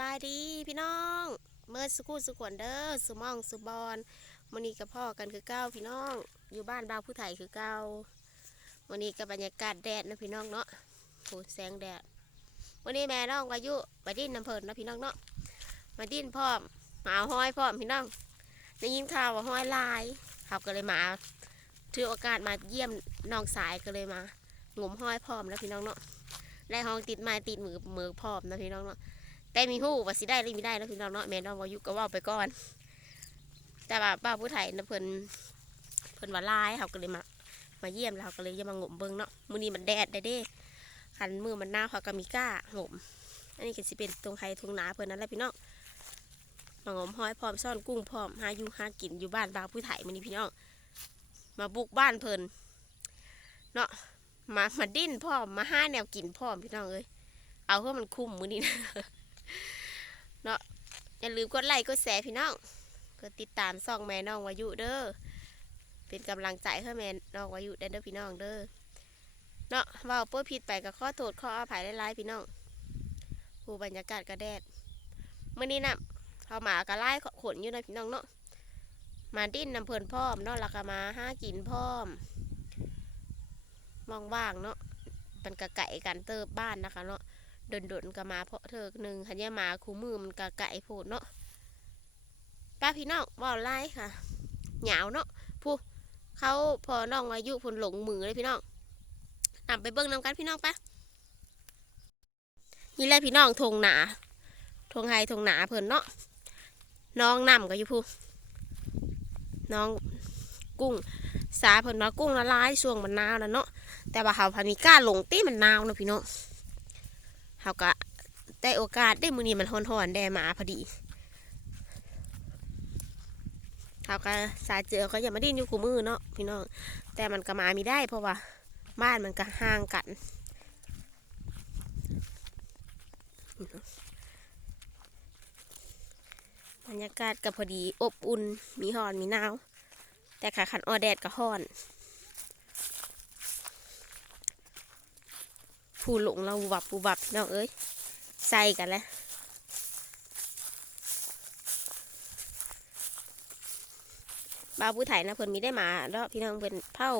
บายดีพี่น้องเมื่อสุกุสุขวนเด้อสุมองสุบอนมันนี้กับพ่อกันคือเก้าพี่น้อง อยู่บ้านบ่าวผู้ไทยคือเก้าวันนี้กับบรรยากาศแดดนะพี่น้องเนาะโหแสงแดดวันนี้แม่น้องวายุมาดิ้นน้ำเพลินนะพี่น้องเนาะมาดิ้นพร้อมหมาห้อยพร้อมพี่น้องได้ยินข่าวว่าห้อยลายเขาก็เลยมาถือโอกาสมาเยี่ยมน้องสายก็เลยมางมห้อยพร้อมนะพี่น้องเนาะได้ห้องติดไม้ติดมือมือพร้อมนะพี่น้องเนาะ แต่มีหู้ว่าสิได้หรือไม่ได้แล้วพี่น้องเนาะแม่น้องวายุก็ว่าไปก่อน แต่ว่าป้าผู้ไทยนะเพิ่นเพิ่นว่าลายเขาก็เลยมา มาเยี่ยมแล้วเขาก็เลยจะมางมเบิ่งเนาะมื้อนี้มันแดดได้เด้คันมือมันหน้าเขาก็มีก้างม อันนี้ก็สิเป็นตรงไห้ตรงนาเพิ่นนั่นแหละพี่น้องมางมห้อยพร้อมซ่อนกุ้งพร้อมหาอยู่หากินอยู่บ้านบ่าผู้ไทยมื้อนี้พี่น้องมาบุกบ้านเพิ่นเนาะมามาดิ้นพร้อมมาห้าแนวกินพร้อมพี่น้องเอ้ยเอาเพื่อมันคุ้มมือนี้นะ เนาะอย่าลืมกดไลค์กดแชร์พี่น้องกดติดตามส่องแม่น้องวายุเด้อเป็นกำลังใจให้แม่น้องวายุได้เด้อพี่น้องเด้อเนาะเว่าเปื้อผิดไปก็ขอโทษข้ออภัยหลายๆพี่น้องผู้บรรยากาศก็แดดเมื้อนี้น่ะเขาหมาก็ไล่ขนอยู่นะพี่น้องเนาะมาดิ้นนำเพลินพร้อมเนาะแล้วก็มาห้ากินพร้อมมองว่างเนาะมันกระไก่กันเติบบ้านนะคะเนาะ ดนๆก็มาเพราะเธอหนึ่งคันยามาคูมือมันกะไก่โพดเนาะป้าพี่น้องว่าไล่ค่ะเหงาเนาะผู้เขาพอน้องอายุผลหลงมือเลยพี่น้องนำไปเบิ้งนำกันพี่น้องปะนี่แหละพี่น้องทงหนาทงไฮทงหนาเพิ่นเนาะน้องนำก็อยู่ผู้น้องกุ้งสาเพิ่นว่ากุ้งละลายช่วงมันหนาวแล้วเนาะแต่ว่าเขาพันมีกล้าหลงตี้มันหนาวนะพี่น้อง เขาก็ได้โอกาสได้มือนี้มันฮ้อนๆได้มาพอดีเขาก็สาเจอก็อย่ามาดิ้นอยู่คู่มือเนาะพี่น้องแต่มันก็มามีได้ เพราะว่าบ้านมันก็ห่างกันบรรยากาศก็พอดีอบอุ่นมีหอนมีหนาว แต่ขาขันออแดดก็ห้อน ผู้หลงเราวับปูวับพี่น้องเอ้ยใส่กันแล้วบาผู้ไถนะเพิ่นมีได้มาเนาะพี่น้องเพิ่นเผา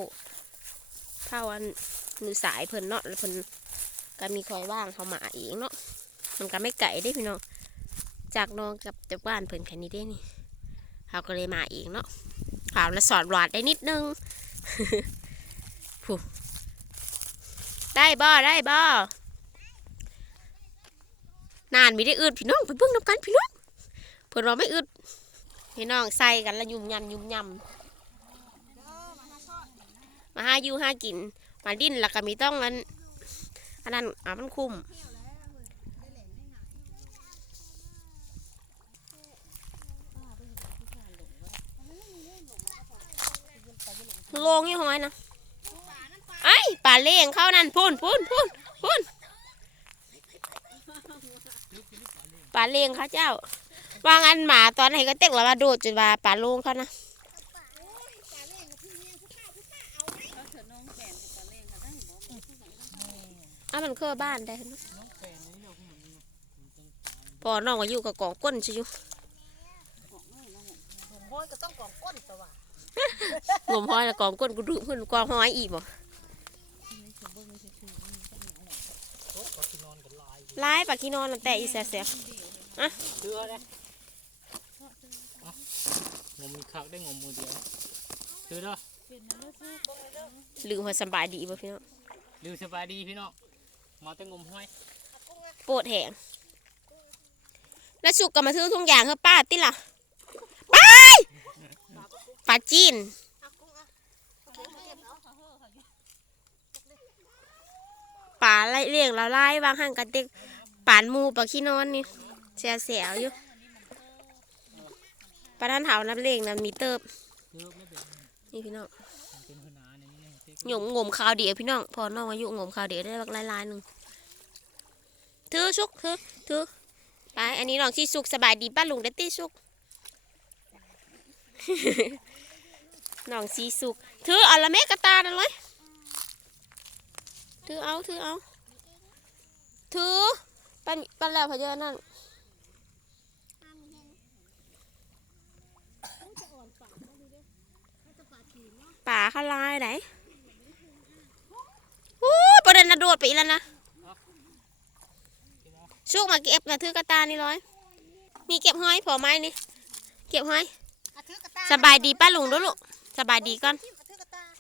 เผาอันนูสายเพิ่นเนาะแล้วเพิ่นก็มีคอยว่างเขามาเองเนาะมันก็ไม่ไก่ได้พี่น้องจากน้องกับจากบ้านเพิ่นแค่นี้ได้นี่เขาก็เลยมาเองเนาะข่าวละสอดหวาดได้นิดนึงผู้ ได้บ่ได้บ่นานไม่ได้อึดพี่น้องไปเบิ่งน้ำกันพี่น้องเพิ่นว่าไม่อึดพี่น้องใส่กันแล้วยุ่มยำยุ่มยำมาหาอยู่หากิน มาดิ้นแล้วก็มีต้องอันอันนั้นอะมันคุ้มลงยี่ห้อยนะ ไอ้ป่าเลี้ยงเขานั่นพุ่นพุ่นพุ่นพุ่นป่าเลี้ยงเขาเจ้าว่างั้นหมาตอนไหนก็เต็กแล้วว่าโดดจนว่าป่าลงเขานะอ้าวมันเข้าบ้านได้เนอะพอน้องก็อยู่กับกองก้นใช่ไหมโอ้ยก็ต้องกองก้นตัวงมห้อยแล้วกองก้นกูดูเพื่อนกองห้อยอีกบ่ ลายปากขี้นอนนั่นแต่อีแซ่บเชื่อเลยงมมีคักได้งมมือเดียวเชื่อเด้อๆลืมหัวสำบายดีบ่พี่น้องลืมสบายดีพี่น้องมาแต่งมห้อยโปวดแหงแล้วสุกก็มาซื้อทุกอย่างเฮ้ป้าติล่ะไปปลาจีน ปลาไล่เลี้ยงเราไล่วางห่างกันเด็กปานมูปลาขี้นอนนี่เสียเสียวอยู่ปลาท่านเถาน้ำเลี้ยงน้ำมีเติบเชื่อไม่เป็นนี่พี่น้องมันเป็นขนาดนี้นี่เซ็กหยมงมขาวเดียวพี่น้องพอน้องอายุงมข้าวเดียวได้บักลายๆหนึ่งถือสุกถือถือไปอันนี้น้องที่สุกสบายดีป้าลุงเดตตี้สุกน้องสีสุกถือเอาละแม่กระตานั่นเลย ถือเอาถือเอา ถือปั้นปั้นแล้วพะเยอะนั่นป่าเขลายไหนโอ้ยประเด็นนะโดดไปีแล้วนะชุกมาเก็บนะถือกระตานี่ร้อย มีเก็บห้อยผอไม้นี่ เก็บห้อย สบายดีป้าลุงด้วยลูก สบายดีก่อน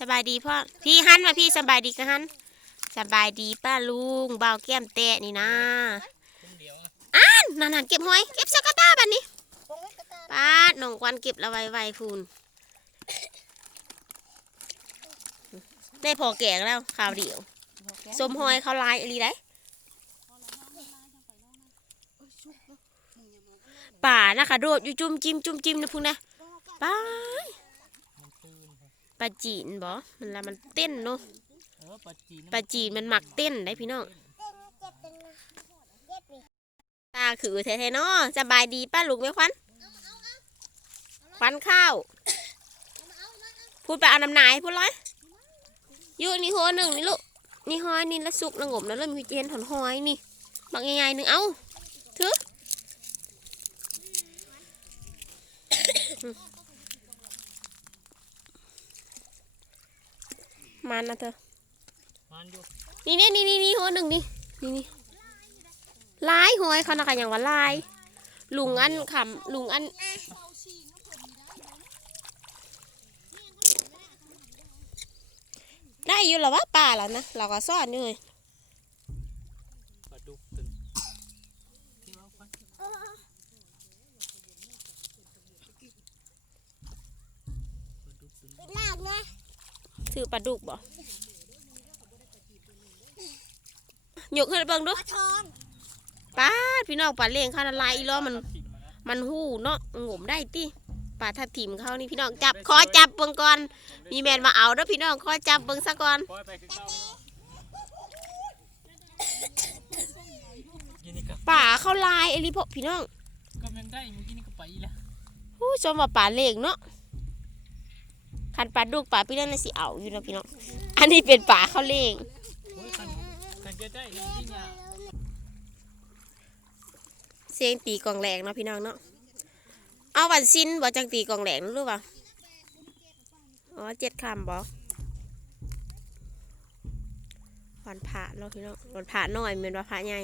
สบายดีพ่อ พี่ฮันมาพี่สบายดีกับฮัน สบายดีป้าลุงเบาแก้มแตะนี่นะคนเดียวอะนั่นนั่นเก็บห้อยเก็บสกกระตาบันนี้ปงไว้กระตาป้าดน้องควันเก็บละไวไวๆพูนได้พอแก่แล้วข่าวเดียวสมหอยเขาลายอะไรได้ป่านะคะโดดอยู่จุ่มจิ้มจุ่มจิ้มนะพุ่งนะป้ามันตื่นครับปลาจีนบ่มันละมันเต้นเนาะเออ ปลาจีนปลาจีนมันหมักเต้นได้พี่น้องตาคือแท้ๆเนาะสบายดีป้าลูกไหมควันควันข้าว พูดไปเอาน้ำหนายพูดเลยอยู่นี่หัวหนึ่งนี่ลูกนี่หอยนี่ละสุกละงมแล้วเริ่มมีเจนถอนหอยนี่บักใหญ่ๆหนึ่งเอาถือมันนะเธอ มันอยู่นี่นี่นี่นี่นี่หัวหนึ่งนี่นี่นี่ลายหอยเขานะคะอย่างว่าลาย ลุงอันขำลุงอันได้อยู่หรอวะป่าแล้วนะเราก็ซ่อนอยู่เลยปลาดุกตื่นที่ว่าควันปลาดุกตื่นลากนะถือปลาดุกบ่ ยกขึ้นไปเบิ่งดูปลาทองป้าดพี่น้องปลาเลี้ยงข้าวละลายอีล้อมันทิมมาแล้วมันหู้เนาะงมได้ติปลาทับทิมเขานี่พี่น้องจับขอจับเบิ่งก่อน มีแมนมาเอาเด้อพี่น้องขอจับเบิ่งซะก่อนปล่อยไปคือเก้าพี่น้องยินดีกับป่าเขาลายเอลิพอพี่น้องก็แม่งได้เมื่อกี้นี่ก็ไปอีกแล้วผู้ชมว่าป่าเล็กเนาะคันปลาดุกป่าพี่นั่นน่ะสิเอาอยู่เนาะพี่น้องอันนี้เป็นป่าเขาเล็กโอ้ยคันคัน จะได้เมื่อกี้เนี่ยเสียงตีกลองแหลงเนาะพี่น้องเนาะ เอาวันสิ้นบ่จังตีกลองแหลงรู้ป่ะอ๋อเจ็ดคำบ่วันผ่าเนาะพี่น้องวันผ่าน้อยเหมือนว่าผ่าใหญ่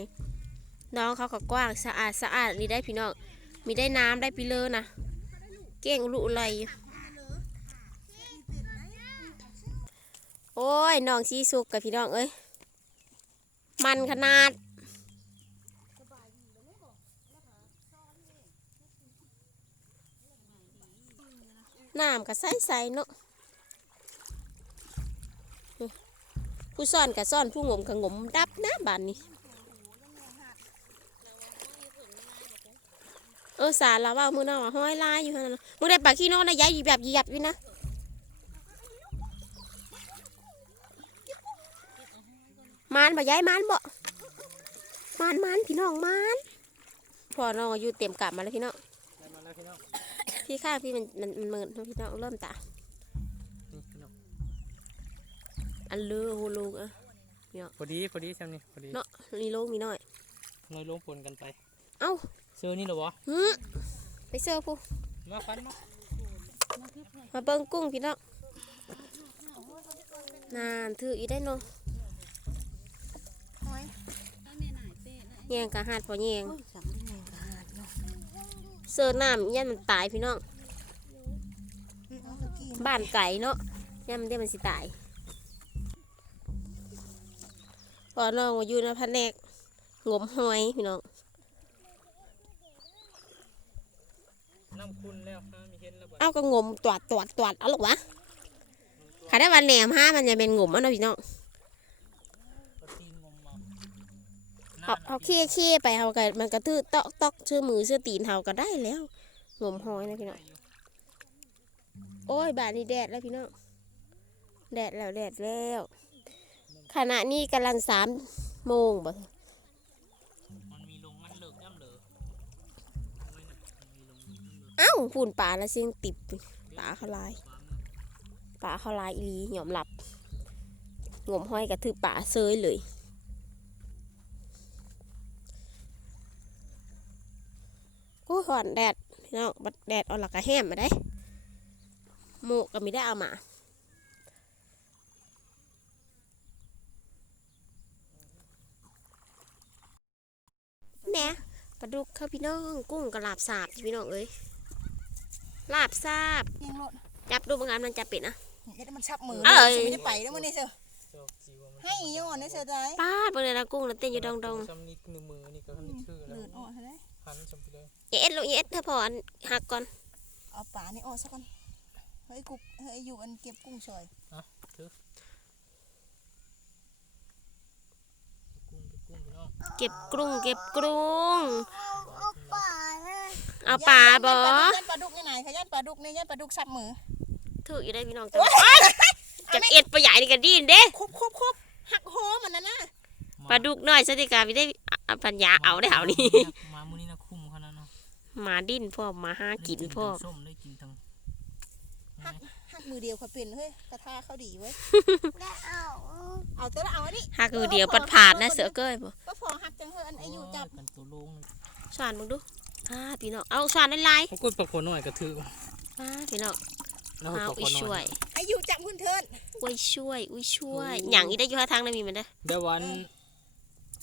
น้องเขาก็กว้างสะอาดสะอาดนี่ได้พี่น้อง มีได้น้ำได้ปีเลอนะเก่งลุอะไรโอ้ยน้องซีสุกกับพี่น้องเอ้ย มันขนาด น้ำก็ใสใสๆเนาะผู้ซ่อนก็ซ่อนผู้งมก็งมดับนะบานนี้ เออสารเราว่ามือน้าว่าห้อยลายอยู่ขนาดนั้นมือได้ปากขี้นอนนะย้ายหยิบแบบหยิบอยู่นะ มานบ่ย้ายมานบ่มานมานพี่น้องมานพอน้องอายู่เต็มกลับมาแล้วพี่น้องได้มาแล้วพี่น้องพี่ข้างพี่มันมันมันเมินพี่น้องเริ่มตานี่พี่น้องอันเลือโฮลูกอะพอดีพอดีแซมนี่พอดีเนาะลีโลกมีน้อยน้อยลงปนกันไป เอ้าเจอนี่เหรอวะฮึไปเซอร์ผู้มาฟันมามาเบิ่งกุ้งพี่น้องนานถืออีได้เนาะ แยงกะหาดพอแยงสำลีกระหาดเนาะเสิร์น้ำยันมันตายพี่น้องพี่น้องตะกี้บ้านไก่เนาะยันมันได้มันสิตายพอน้องมาอยู่ในแผนกงมหอยพี่น้องน้ำคุณแล้วฮะมีเห็นแล้วบ่เอาก็งมตวดตวดตวดเอาหรอกวะขาได้วันแหนมห้ามันจะเป็นงมเอะเนาะพี่น้อง ปลาตีนงมมา เขาเขาเคี่ยเคี่ยไปเขาก็มันกระทือตอกตอกเชื่อมือเชื่อตีนเขาก็ได้แล้วงมหอยนะพี่น้องโอ้ยบานนี้แดดแล้วพี่น้องแดดแล้วแดดแล้ว ขณะนี้กำลังสามโมงบ่มันมีลงมันเลิกย่ำเหลอเอาไว้นะมันมีลงย่ำเหลอเอ้าฝุ่นป่าแล้วเสียงติบป่าเขาลายป่าเขาลายอีหลีหยอมหลับงมหอยกระทือป่าเซยเลย อู้หอนแดดพี่น้องบัดแดดออนหลักกะแห้มมาได้หมูก็ไม่ได้เอามาแม่ปลาดุกข้าพี่น้องกุ้งกระลาบสาบพี่น้องเอ้ยลาบสาบจับดูบางงานมันจะปิดนะเฮ็ดมันชับมือเอ้ยไม่ได้ไปแล้วมันนี่เซอให้ย้อนนะเสียใจป้าบางเดือกุ้งแล้เต้นอยู่ดองดอง พันจำไปเลยๆเอ็ดลูกเอ็ดถ้าพออันหักก่อนเอาปลานี่ออกซะก่อนเฮ้ยกุ๊กเฮ้ยอยู่อันเก็บกุ้งซอยกุ้งไปกุ้งพี่น้องเก็บกรุ้งเก็บกรุ้งปลาเอาปลาบอย่านปลาดุกนี่ไหนคะย่านปลาดุกนี่ย่านปลาดุกสับมือถืออยู่ได้พี่น้องแต่ว่าจับเอ็ดปลาใหญ่นี่ก็ดีนเด้คุบคุบคุบหักโหมันนะนะปลาดุกน้อยสติกาไม่ได้อะปัญญาเอาได้เอานี่ หมาดิ้นพ่อมหมาหากินพ่อได้ส้มได้กินทั้งหักมือเดียวเขาเป็นเฮ้ยกระทาเขาดีเว้ยเอาเถอะละเอาอันนี้หักอยู่เดียวปัดผาดนะเสือเก้ยบ่ก็พอหักจังเฮ้ยอันไอ้อยู่จับกันตัวโลงสวานมึงดูอ่าพี่น้องเอาสวานไล่เขากดปลาขวหน่อยก็ถือๆอ่าพี่น้องแล้วเอาปลาขอุ้วยหน่ช่วอยยไอ้อยู่จับหุ่นเทินอุ้ยช่วยอุ้ยช่วยโอ้หยังอีได้อยู่ท่าทางได้มีมันได้อได้วัน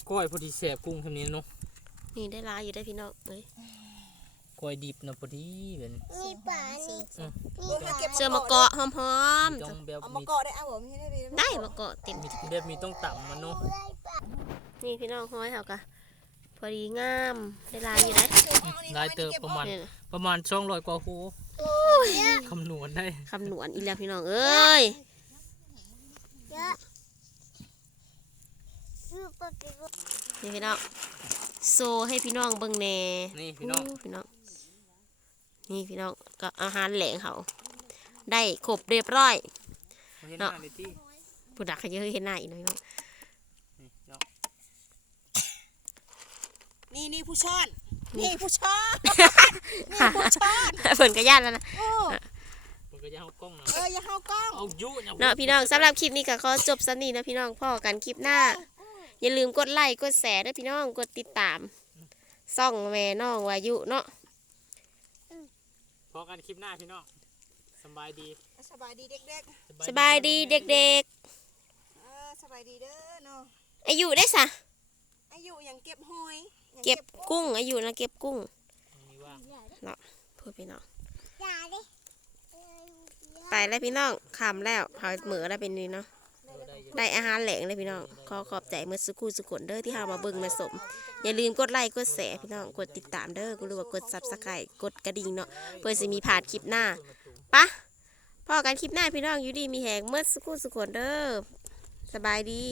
ก้อยพอดีแสบกุ้งคำนี้เนาะนี่ได้ลายอยู่ได้อพี่น้องเอ้ย ก้อยดิบนะพอดีเป็นนี่ปลานี่เสื้อมะเกาะหอมต้องแบบเอามามีเกาะได้เอาบ่มีได้ดีๆได้มะเกาะเต็ม มีแบบมีต้องต่ำมันเนาะนี่พี่น้องห้อยเขากะพอดีงามได้ลายอยู่ได้อลายเติบประมาณนี่นะประมาณช่องร้อยกว่าหูคำนวณได้คำนวณอีแล้วพี่น้องเอ้ยนี่พี่น้องโซให้พี่น้องเบิ่งแหน่นี่พี่น้อง พี่น้อง นี่พี่น้องกับอาหารแหลงเขาได้ครบเรียบร้อยมาเห็นหน้าเลยที่ผู้ดักเขาเยอะเห็นหน้าอีกหน่อยเนาะนี่พี่น้องนี่นี่ผู้ช้อน นี่ผู้ช้อน นี่ผู้ช้อนเพิ่นก็ย่านแล้วนะโอ้มันก็จะเอากล้องนะเอออย่าเข้ากล้องเอายุอย่าเนาะพี่น้องสำหรับคลิปนี้ก็ขอจบสันนี้นะพี่น้องพ่อกันคลิปหน้า อย่าลืมกดไลค์กดแชร์ด้วยพี่น้องกดติดตามซ่องแม่น้องวายุเนาะ พอกันคลิปหน้าพี่น้องสบายดีสบายดีเด็กสบายดีเด็กๆเออสบายดีเด้อเนาะๆอายุได้สะอายุยังเก็บหอยยังเก็บกุ้งอายุนะเก็บกุ้งมีว่างพูดพี่น้องอย่าดิไปแล้วพี่น้องคำแล้วเผาเหมือแล้วเป็นนี่เนาะเออ ได้อาหารแหลงเลยพี่น้อง ขอขอบใจเมื่อสักครู่สุกคนเด้อที่หามาเบิ่งมาสม อย่าลืมกดไลค์กดแชร์พี่น้อง กดติดตามเด้อกูรู้ว่ากดซับสไครต์กดกระดิ่งเนาะ เพื่อจะมีผ่านคลิปหน้าปะพอกันคลิปหน้าพี่น้องอยู่ดีมีแหงเมื่อสักครู่สุกคนเด้อ สบายดี